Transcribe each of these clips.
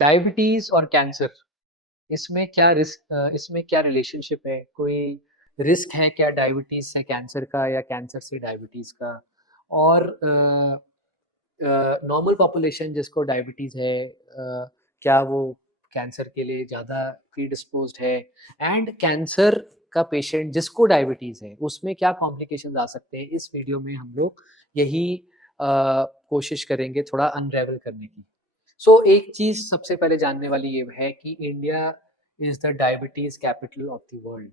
Diabetes और cancer, इसमें क्या रिलेशनशिप है? कोई रिस्क है क्या डायबिटीज से कैंसर का या कैंसर से डायबिटीज का? और नॉर्मल पॉपुलेशन जिसको डायबिटीज है, क्या वो कैंसर के लिए ज़्यादा प्रीडिस्पोज्ड है? एंड कैंसर का पेशेंट जिसको डायबिटीज है उसमें क्या कॉम्प्लिकेशंस आ सकते हैं? इस वीडियो में हम लोग यही कोशिश करेंगे थोड़ा अनरेवल करने की। एक चीज सबसे पहले जानने वाली ये है कि India is the diabetes capital of the world.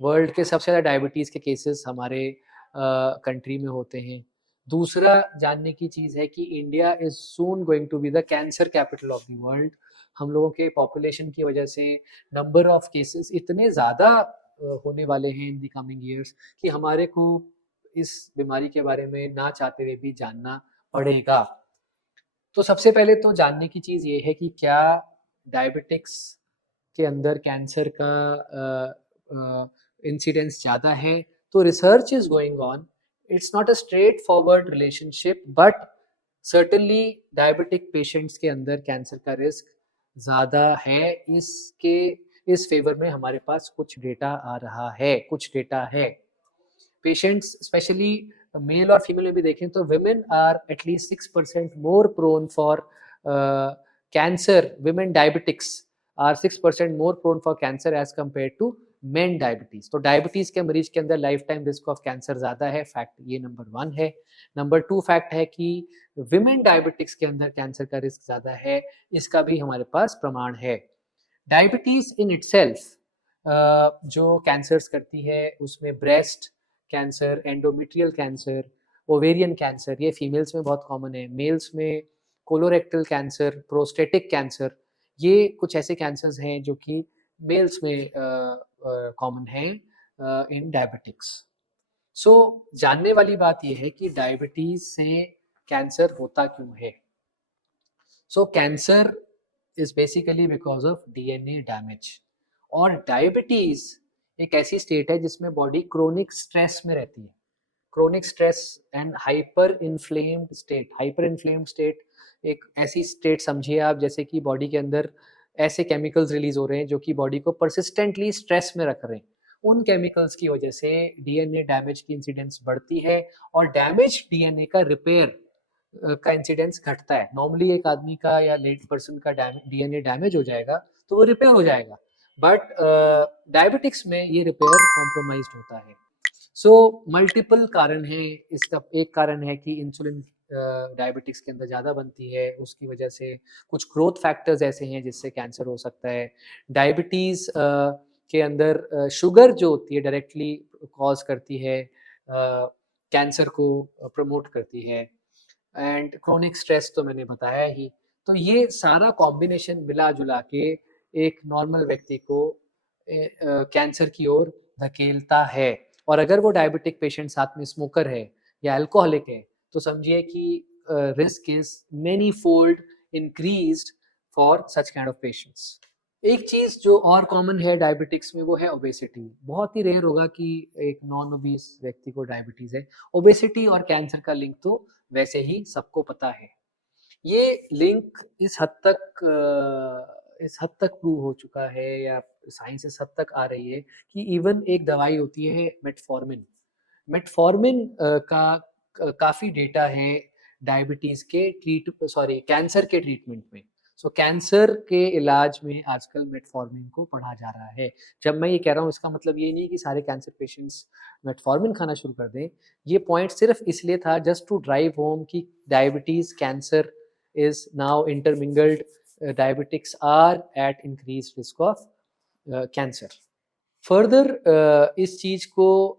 World के सबसे ज़्यादा डायबिटीज़ के केसेस हमारे कंट्री में होते हैं। दूसरा जानने की चीज़ है कि India is soon going to be the cancer capital of the world. हम लोगों के पॉपुलेशन की वजह से नंबर ऑफ केसेस इतने ज़्यादा होने वाले हैं इन द कमिंग ईयर्स कि हमारे को इस बीमारी के बारे में ना चाहते हुए भी जानना पड़ेगा। तो सबसे पहले तो जानने की चीज़ ये है कि क्या डायबिटिक्स के अंदर कैंसर का इंसिडेंस ज़्यादा है? तो research is going on. It's not a straight forward relationship, but certainly diabetic patients के अंदर कैंसर का रिस्क ज़्यादा है। इसके इस फेवर में हमारे पास कुछ डेटा आ रहा है, कुछ डेटा है। पेशेंट्स स्पेशली मेल और फीमेल में भी देखें तो women are at least 6% more prone for cancer. women diabetics are 6% more prone for cancer as compare to men diabetes. तो डायबिटीज के मरीज के अंदर life time risk of cancer ज्यादा है, फैक्ट ये नंबर 1 है। नंबर 2 फैक्ट है कि विमेन डायबिटिक्स के अंदर कैंसर का रिस्क ज्यादा है, इसका भी हमारे पास प्रमाण है। डायबिटीज इन इटसेल्फ जो कैंसर्स करती है उसमें breast cancer, endometrial cancer, ovarian cancer, ये फीमेल्स में बहुत कॉमन है। मेल्स में कोलोरेक्टल कैंसर, प्रोस्टेटिक कैंसर, ये कुछ ऐसे कैंसर्स हैं जो कि मेल्स में कॉमन है इन डायबिटिक्स। सो जानने वाली बात यह है कि डायबिटीज से कैंसर होता क्यों है? Cancer is basically because of DNA damage. और डायबिटीज एक ऐसी स्टेट है जिसमें बॉडी क्रोनिक स्ट्रेस में रहती है। Chronic stress and hyper inflamed state एक ऐसी स्टेट समझिए आप जैसे कि बॉडी के अंदर ऐसे केमिकल्स रिलीज हो रहे हैं जो कि बॉडी को परसिस्टेंटली स्ट्रेस में रख रहे हैं। उन केमिकल्स की वजह से डीएनए डैमेज की इंसिडेंस बढ़ती है और डैमेज डीएनए का रिपेयर का इंसिडेंस घटता है। नॉर्मली एक आदमी का या लेडी पर्सन का डीएनए डैमेज हो जाएगा तो वो रिपेयर हो जाएगा, बट डायबिटिक्स में ये रिपेयर कॉम्प्रोमाइज्ड होता है। मल्टीपल कारण है इसका। एक कारण है कि इंसुलिन डायबिटिक्स के अंदर ज़्यादा बनती है, उसकी वजह से कुछ ग्रोथ फैक्टर्स ऐसे हैं जिससे कैंसर हो सकता है। डायबिटीज़ के अंदर शुगर जो होती है डायरेक्टली कॉज करती है, कैंसर को प्रमोट करती है। एंड क्रोनिक स्ट्रेस तो मैंने बताया ही। तो ये सारा कॉम्बिनेशन मिला जुला के एक नॉर्मल व्यक्ति को कैंसर की ओर धकेलता है। और अगर वो डायबिटिक पेशेंट साथ में स्मोकर है या अल्कोहलिक है तो समझिए कि risk is many fold increased for such kind of patients. एक चीज जो और कॉमन है डायबिटिक्स में वो है ओबेसिटी। बहुत ही रेयर होगा कि एक नॉन ओबीस व्यक्ति को डायबिटीज है। ओबेसिटी और कैंसर का लिंक तो वैसे ही सबको पता है। ये लिंक इस हद तक प्रूव हो चुका है या साइंस इस हद तक आ रही है कि इवन एक दवाई होती है मेटफॉर्मिन। मेटफॉर्मिन काफी डेटा है डायबिटीज के कैंसर के ट्रीटमेंट में। कैंसर के इलाज में आजकल मेटफॉर्मिन को पढ़ा जा रहा है। जब मैं ये कह रहा हूँ इसका मतलब ये नहीं कि सारे कैंसर पेशेंट्स मेटफॉर्मिन खाना शुरू कर दें। ये पॉइंट सिर्फ इसलिए था जस्ट टू ड्राइव होम कि diabetes cancer is now intermingled, diabetics are at increase risk of cancer. Further इस चीज को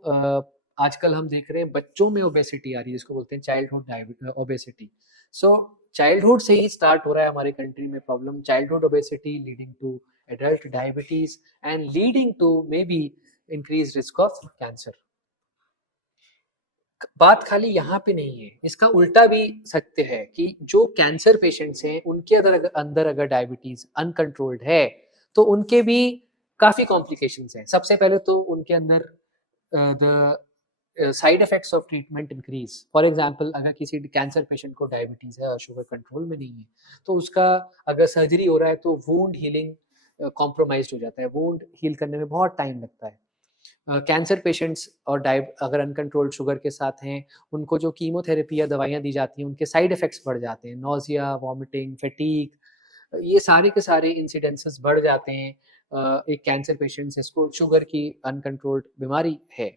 आजकल हम देख रहे हैं बच्चों में ओबेसिटी आ रही है जिसको बोलते हैं चाइल्डहुड ओबेसिटी। सो चाइल्डहुड से ही स्टार्ट हो रहा है हमारे कंट्री में problem, childhood obesity leading to adult diabetes and leading to may be increase risk of cancer. बात खाली यहाँ पे नहीं है, इसका उल्टा भी सत्य है कि जो कैंसर पेशेंट्स हैं उनके अंदर अगर डायबिटीज अनकंट्रोल्ड है तो उनके भी काफी कॉम्प्लिकेशंस हैं। सबसे पहले तो उनके अंदर the side effects of treatment increase. For example अगर किसी कैंसर पेशेंट को डायबिटीज है और शुगर कंट्रोल में नहीं है, तो उसका अगर सर्जरी हो रहा है तो वुंड हीलिंग कॉम्प्रोमाइज हो जाता है, वुंड हील करने में बहुत टाइम लगता है। कैंसर पेशेंट्स और डायब अगर अनकंट्रोल्ड शुगर के साथ हैं, उनको जो कीमोथेरेपी या दवाइयाँ दी जाती हैं, उनके साइड इफेक्ट्स बढ़ जाते हैं, नोज़िया, वॉमिटिंग, फटीग, ये सारे के सारे इंसिडेंसेस बढ़ जाते हैं एक कैंसर पेशेंट जिसको शुगर की अनकंट्रोल्ड बीमारी है।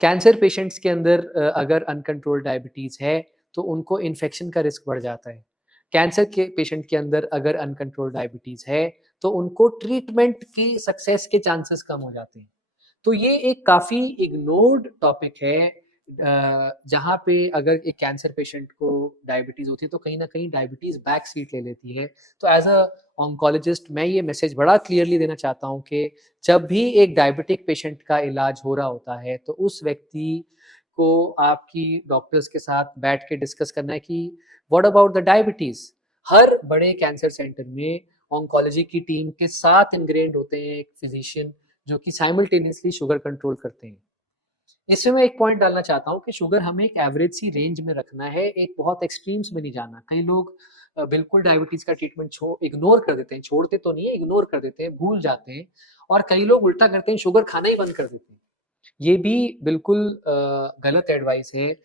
कैंसर पेशेंट्स के अंदर अगर अनकंट्रोल्ड डायबिटीज़ है, तो उनको इन्फेक्शन का रिस्क बढ़ जाता है। कैंसर के पेशेंट के अंदर अगर अनकंट्रोल्ड डायबिटीज़ है, तो उनको ट्रीटमेंट की सक्सेस के चांसेस कम हो जाते हैं। तो ये एक काफ़ी इग्नोर्ड टॉपिक है जहाँ पे अगर एक कैंसर पेशेंट को डायबिटीज़ होती है तो कहीं न कहीं डायबिटीज़ बैक सीट ले लेती है। तो एज़ अ ऑन्कोलॉजिस्ट मैं ये मैसेज बड़ा क्लियरली देना चाहता हूँ कि जब भी एक डायबिटिक पेशेंट का इलाज हो रहा होता है तो उस व्यक्ति को आपकी डॉक्टर्स के साथ बैठ के डिस्कस करना है कि व्हाट अबाउट द डायबिटीज़? हर बड़े कैंसर सेंटर में ऑन्कोलॉजी की टीम के 7 इंग्रेन्ड होते हैं एक फिजिशियन जो कि साइमल्टेनियसली शुगर कंट्रोल करते हैं। इसमें मैं एक पॉइंट डालना चाहता हूँ कि शुगर हमें एक एवरेज सी रेंज में रखना है, एक बहुत एक्सट्रीम्स में नहीं जाना। कई लोग बिल्कुल डायबिटीज़ का ट्रीटमेंट इग्नोर कर देते हैं, छोड़ते तो नहीं है, इग्नोर कर देते हैं, भूल जाते हैं और कई लोग उल्टा करते हैं, शुगर खाना ही बंद कर देते हैं। ये भी बिल्कुल गलत एडवाइस है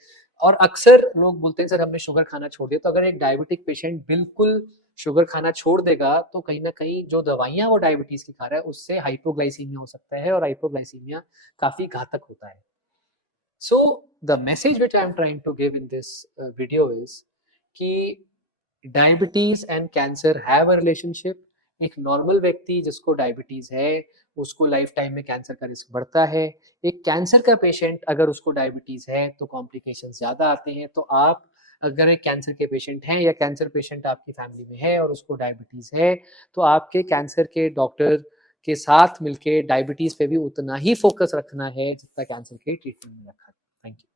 और अक्सर लोग बोलते हैं सर हमने शुगर खाना छोड़ दिया, तो अगर एक डायबिटिक पेशेंट बिल्कुल शुगर खाना छोड़ देगा, तो कहीं न कहीं जो दवाइयाँ वो डायबिटीज़ की खा रहा है, उससे हाइपोग्लाइसीमिया हो सकता है और हाइपोग्लाइसीमिया काफ़ी घातक होता है। So the message which I am trying to give in this video is कि diabetes and cancer have a relationship. एक नॉर्मल व्यक्ति जिसको डायबिटीज है उसको लाइफ टाइम में कैंसर का रिस्क बढ़ता है। एक कैंसर का पेशेंट अगर उसको डायबिटीज है तो कॉम्प्लिकेशन ज्यादा आते हैं। तो आप अगर एक कैंसर के पेशेंट हैं या कैंसर पेशेंट आपकी फैमिली में है और उसको डायबिटीज है तो आपके कैंसर के डॉक्टर के साथ मिलके डायबिटीज पे भी उतना ही फोकस रखना है जितना कैंसर के ट्रीटमेंट में रखा है। Thank you.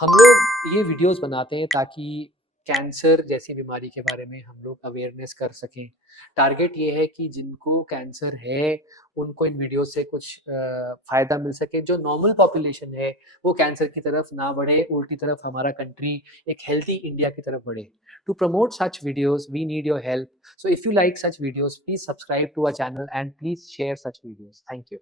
हम लोग ये वीडियोस बनाते हैं ताकि कैंसर जैसी बीमारी के बारे में हम लोग अवेयरनेस कर सकें। टारगेट ये है कि जिनको कैंसर है उनको इन वीडियो से कुछ फ़ायदा मिल सके। जो नॉर्मल पॉपुलेशन है वो कैंसर की तरफ ना बढ़े, उल्टी तरफ हमारा कंट्री एक हेल्थी इंडिया की तरफ बढ़े। To promote such videos we need your help. So if you like such videos please subscribe to our channel and please share such videos. Thank you.